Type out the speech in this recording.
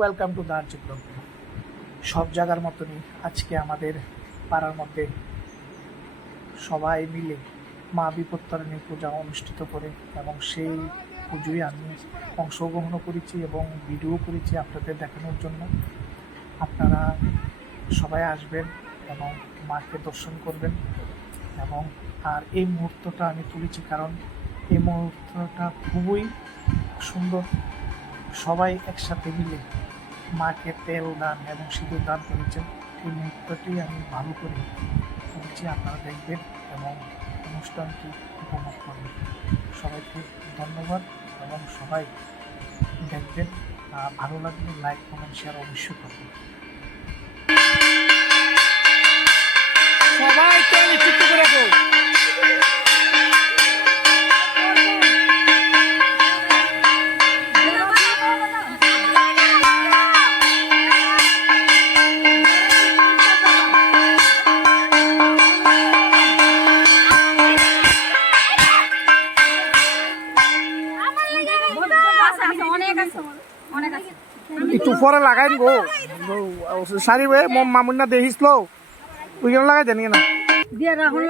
Welcome to the RG blog. সব জায়গার মতনই আজকে আমাদের পাড়ার মধ্যে সবাই মিলে মা বিপত্তারিণী পূজা অনুষ্ঠিত করে এবং সেই পুজোয় আমি অংশগ্রহণ করেছি এবং ভিডিও করেছি আপনাদের দেখানোর জন্য। আপনারা সবাই আসবেন এবং মাকে দর্শন করবেন। এবং আর এই মুহূর্তটা আমি তুলেছি কারণ এই মুহূর্তটা খুবই সুন্দর। সবাই একসাথে মিলে মাকে তেল দান এবং সিঁদুর দান করেছেন। এই মুহূর্তটি আমি ভালো করে তুলেছি, আপনারা দেখবেন এবং অনুষ্ঠানটি উপভোগ করবেন। সবাইকে ধন্যবাদ এবং সবাই দেখবেন। ভালো লাগলে লাইক কমেন্ট শেয়ার অবশ্যই করবেন। সবাই তেল একটু করে দাও। একটু পরে লাগাই গো সারি মামুন্না দেখিস ওইখানে লাগাই জানি না দিয়ে রাহুল